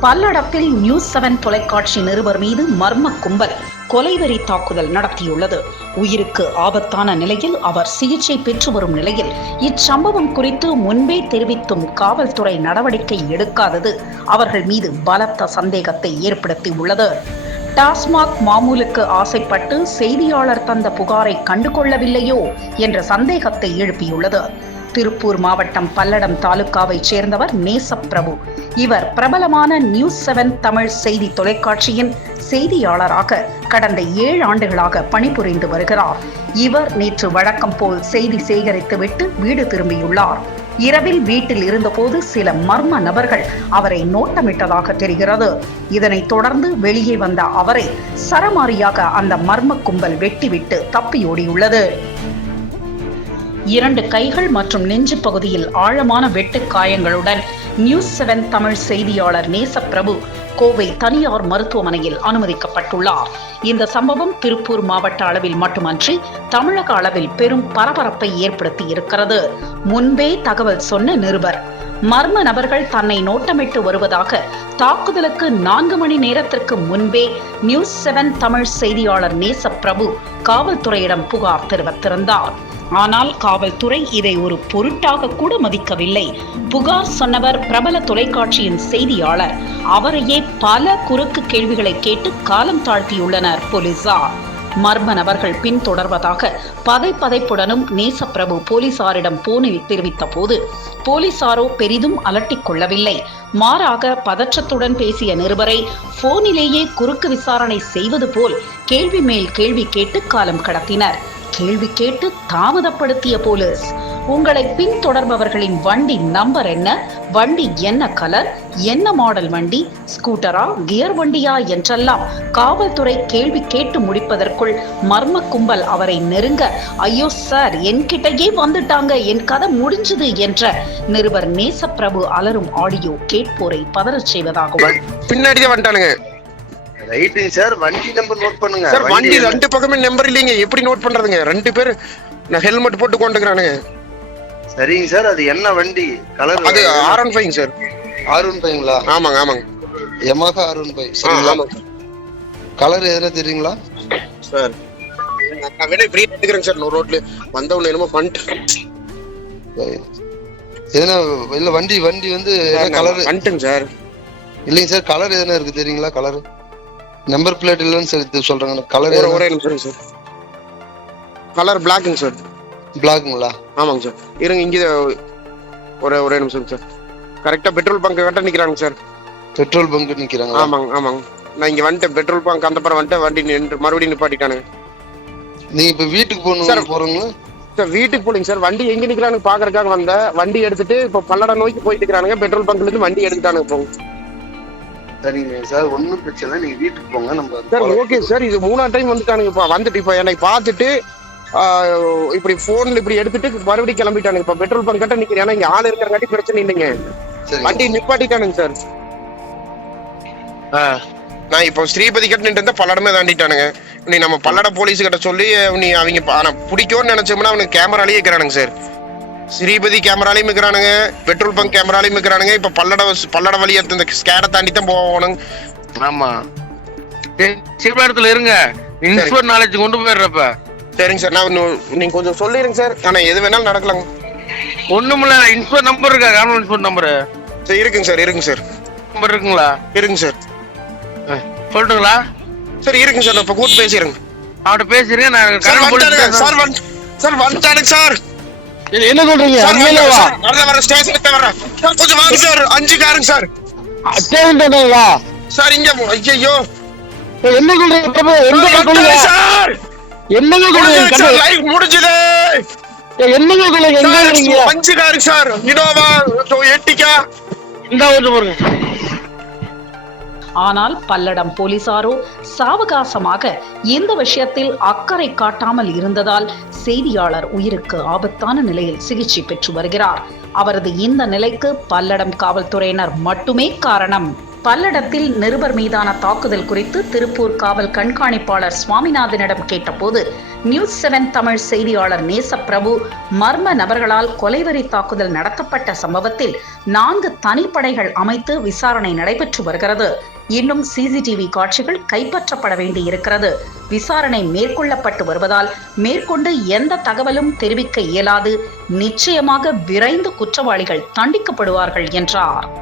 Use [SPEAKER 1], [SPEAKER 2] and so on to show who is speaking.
[SPEAKER 1] பல்லடத்தில் news seven தொலைக்காட்சி நிருபர் மீது மர்ம கும்பல் கொலைவெறி தாக்குதல் நடத்தியுள்ளது. உயிருக்கு ஆபத்தான நிலையில் அவர் சிகிச்சை பெற்று வரும் நிலையில் இச்சம்பவம் குறித்து முன்பே தெரிவித்தும் காவல்துறை நடவடிக்கை எடுக்காதது அவர்கள் மீது பலத்த சந்தேகத்தை ஏற்படுத்தியுள்ளது. டாஸ்மாக் மாமூலுக்கு ஆசைப்பட்டு செய்தியாளர் தந்த புகாரை கண்டுகொள்ளவில்லையோ என்ற சந்தேகத்தை எழுப்பியுள்ளது. திருப்பூர் மாவட்டம் பல்லடம் தாலுகாவைச் சேர்ந்தவர் நேசப்பிரபு. இவர் பிரபலமான நியூஸ் செவன் தமிழ் செய்தி தொலைக்காட்சியின் செய்தியாளராக கடந்த ஏழு ஆண்டுகளாக பணிபுரிந்து வருகிறார். இவர் நேற்று வழக்கம் போல் செய்தி சேகரித்துவிட்டு வீடு திரும்பியுள்ளார். இரவில் வீட்டில் இருந்தபோது சில மர்ம நபர்கள் அவரை நோட்டமிட்டதாக தெரிகிறது. இதனைத் தொடர்ந்து வெளியே வந்த அவரை சரமாரியாக அந்த மர்ம கும்பல் வெட்டிவிட்டு தப்பியோடியுள்ளது. இரண்டு கைகள் மற்றும் நெஞ்சு பகுதியில் ஆழமான வெட்டு காயங்களுடன் நியூஸ் செவன் தமிழ் செய்தியாளர் நேசப்பிரபு கோவை தனியார் மருத்துவமனையில் அனுமதிக்கப்பட்டுள்ளார். இந்த சம்பவம் திருப்பூர் மாவட்ட அளவில் மட்டுமன்றி தமிழக அளவில் பெரும் பரபரப்பை ஏற்படுத்தி இருக்கிறது முன்பே தகவல் சொன்ன நிருபர் மர்ம நபர்கள் தன்னை நோட்டமிட்டு வருவதாக தாக்குதலுக்கு நான்கு மணி நேரத்திற்கு முன்பே நியூஸ் செவன் தமிழ் செய்தியாளர் நேசப்பிரபு காவல்துறையிடம் புகார் தெரிவித்திருந்தார். ஆனால் காவல்துறை இதை ஒரு பொருட்டாக கூட மதிக்கவில்லை. புகார் சொன்னவர் பிரபல தொலைக்காட்சியின் செய்தியாளர். அவரையே பல குறுக்கு கேள்விகளை கேட்டு காலம் தாழ்த்தியுள்ளனர் போலீசார். மர்ம நபர்கள் பின்தொடர்வதாக பதை பதைப்புடனும் நேசப்பிரபு போலீசாரிடம் போனில் தெரிவித்த போது போலீசாரோ பெரிதும் அலட்டிக் கொள்ளவில்லை. மாறாக பதற்றத்துடன் பேசிய நிருபரை போனிலேயே குறுக்கு விசாரணை செய்வது போல் கேள்வி மேல் கேள்வி கேட்டு காலம் கடத்தினர். கேள்வி கேட்டு தாமதப்படுத்திய போலீஸ். உங்களை பின்தொடர்பவர்களின் வண்டி நம்பர் என்ன? வண்டி என்ன கலர்? என்ன மாடல் வண்டி? ஸ்கூட்டரா? கியர் வண்டியா என்றெல்லாம் காவல்துறை கேள்வி கேட்டு முடிப்பதற்குள் மர்ம கும்பல் அவரை நெருங்க ஐயோ சார் என்கிட்டயே வந்துட்டாங்க என் கதை முடிஞ்சது என்ற நிருபர் நேசப்பிரபு அலரும் ஆடியோ கேட்போரை பதறச் செய்வதாகவும்.
[SPEAKER 2] பின்னாடியே வந்துட்டானுங்க.
[SPEAKER 3] ரைட்டுங்க சார் வண்டி நம்பர் நோட் பண்ணுங்க.
[SPEAKER 2] சார் வண்டி ரெண்டு பக்கமே நம்பர் இல்லைங்க. எப்படி நோட் பண்றதுங்க? ரெண்டு பேர் நான் ஹெல்மெட் போட்டு கொண்டுக்கிறானுங்க
[SPEAKER 3] சரிங்க சார் அது என்ன வண்டி? கலர்
[SPEAKER 2] அது R one five sir
[SPEAKER 3] R one ஃபைவ்ங்களா
[SPEAKER 2] ஆமாங்க ஆமாங்க.
[SPEAKER 3] யமஹா ஆர் ஒன் ஃபைவ் சரிங்களா
[SPEAKER 2] ஆமாங்க
[SPEAKER 3] கலர் எதுனா தெரியுங்களா?
[SPEAKER 2] சார் நான் வெளியே ஃப்ரீ எடுக்கிறேங்க சார் ஒரு ரோட்ல வந்தவன என்னமோ பண்ணிட்டு
[SPEAKER 3] சரி. எதுனா இல்ல வண்டி வண்டி வந்து என்ன கலர்
[SPEAKER 2] வந்துட்டுங்க சார்
[SPEAKER 3] இல்லைங்க சார் கலர் எதுனா இருக்கு தெரியுங்களா? கலர் நம்பர் பிளேட் இல்லைன்னு சொல்லி சொல்றாங்க. கலர்
[SPEAKER 2] ஒரு நிமிஷம் சார் கலர் பிளாக்குங்க சார்
[SPEAKER 3] பிளாக்குங்களா
[SPEAKER 2] ஆமாங்க சார் இருங்க இங்கே ஒரே ஒரே நிமிஷம் சார் கரெக்டா பெட்ரோல் பங்க் கிட்ட நிக்கிறாங்க சார்
[SPEAKER 3] பெட்ரோல் பங்க் நிக்கிறாங்களா?
[SPEAKER 2] ஆமாங்க ஆமாங்க. நான் இங்க வந்துட்டேன் பெட்ரோல் பங்க் அந்த பக்கம் வந்துட்டு வண்டி நின்று மறுபடியும் நிப்பாட்டிட்டானுங்க.
[SPEAKER 3] நீங்க இப்ப வீட்டுக்கு
[SPEAKER 2] சார்.
[SPEAKER 3] போகணும் போறீங்களா?
[SPEAKER 2] சார் வீட்டுக்கு போலிங்க சார் வண்டி எங்க நிக்கிறானு பாக்குறதுக்காக வந்தேன். வண்டி எடுத்துட்டு இப்ப பல்லடம் நோக்கி போயிட்டு இருக்கிறானுங்க. பெட்ரோல் பங்க்ல இருந்து வண்டி எடுத்துட்டானுங்க போங்க
[SPEAKER 3] சரிங்க சார் ஒன்றும் பிரச்சனை இல்லை. நீங்க வீட்டுக்கு போங்க நம்ம
[SPEAKER 2] சார் ஓகே சார் இது மூணாம் டைம் வந்துட்டானுங்க இப்ப வந்துட்டு இப்ப என்னை பார்த்துட்டு இப்படி போன்ல இப்படி எடுத்துட்டு மறுபடியும் கிளம்பிட்டானுங்க. இப்ப பெட்ரோல் பங்க் கிட்ட நிக்கிறேன். ஏன்னா இங்க ஆள் இருக்கிறங்காட்டி பிரச்சனை இல்லைங்க.
[SPEAKER 3] சரி
[SPEAKER 2] வண்டி நிப்பாட்டிட்டானுங்க சார். நான் இப்போ ஸ்ரீபதி கிட்ட நின்று பல்லடமே தாண்டிட்டானுங்க. நீ நம்ம பல்லட போலீஸ் கிட்ட சொல்லி நீ அவங்க ப- ஆனா பிடிக்கும்னு நினைச்சோம்னா அவனுக்கு கேமராலேயே இருக்கிறானுங்க சார். ஸ்ரீபதி கேமராலையும் இருக்கிறானுங்க பெட்ரோல் பங்க் கேமராலையும் இருக்கிறானுங்க. இப்ப பல்லட பல்லட வழியா இந்த ஸ்கேடை தாண்டி தான் போகணும்.
[SPEAKER 4] ஆமா. சிவபுரத்துல இருங்க. இன்ஸ்போர்ட் நாலேஜ் கொண்டு போயிடுறப்ப.
[SPEAKER 2] சரிங்க சார். நான் நீங்க கொஞ்சம் சொல்லிடுங்க சார். ஆனா எது வேணாலும் நடக்கலாங்க.
[SPEAKER 4] ஒண்ணுமில்ல இன்ஸ்போர்ட் நம்பர் இருக்கா? கவர்மெண்ட் இன்ஸ்போர்ட் நம்பர்
[SPEAKER 2] சரி இருக்குங்க சார் இருக்குங்க சார்.
[SPEAKER 4] நம்பர் இருக்குங்களா?
[SPEAKER 2] இருக்குங்க சார்.
[SPEAKER 4] சொல்லட்டுங்களா?
[SPEAKER 2] சரி இருக்குங்க சார். நான் இப்ப கூட்டு பேசிடுங்க
[SPEAKER 4] அவட்ட பேசிருங்க நான்
[SPEAKER 2] சார் வந்துட்டானுங்க சார் வந்துட்டானுங்க சார்.
[SPEAKER 4] என்ன சொல்றீங்க?
[SPEAKER 2] சார், வரேன், வரேன், ஸ்டேஷனுக்கு வரேன். கொஞ்சம் வாங்க சார். அஞ்சு காருங்க சார்.
[SPEAKER 4] ஸ்டேஷன்ங்களா
[SPEAKER 2] சார் இங்க ஐயோ
[SPEAKER 4] என்ன சொல்றீங்க? என்ன சொல்லுங்க
[SPEAKER 2] சார்
[SPEAKER 4] என்னங்க சொல்லுங்க
[SPEAKER 2] லைவ் முடிஞ்சது.
[SPEAKER 4] என்னங்க சொல்லுங்க எங்க இருக்கீங்க?
[SPEAKER 2] அஞ்சு காருங்க சார். இனோவா எட்டிக்கா
[SPEAKER 4] இந்த வந்து பாருங்க.
[SPEAKER 1] ஆனால் பல்லடம் போலீசாரோ சாவகாசமாக இந்த விஷயத்தில் அக்கறை காட்டாமல் இருந்ததால் செய்தியாளர் உயிருக்கு ஆபத்தான நிலையில் சிகிச்சை பெற்று வருகிறார். அவரது இந்த நிலைக்கு பல்லடம் காவல்துறையினர் மட்டுமே காரணம். பல்லடத்தில் நிருபர் மீதான தாக்குதல் குறித்து திருப்பூர் காவல் கண்காணிப்பாளர் சுவாமிநாதனிடம் கேட்டபோது நியூஸ் செவன் தமிழ் செய்தியாளர் நேசப்பிரபு மர்ம நபர்களால் கொலைவரி தாக்குதல் நடத்தப்பட்ட சம்பவத்தில் நான்கு தனிப்படைகள் அமைத்து விசாரணை நடைபெற்று வருகிறது. இன்னும் சிசிடிவி காட்சிகள் கைப்பற்றப்பட வேண்டியிருக்கிறது. விசாரணை மேற்கொள்ளப்பட்டு வருவதால் மேற்கொண்டு எந்த தகவலும் தெரிவிக்க இயலாது. நிச்சயமாக விரைந்து குற்றவாளிகள் தண்டிக்கப்படுவார்கள் என்றார்.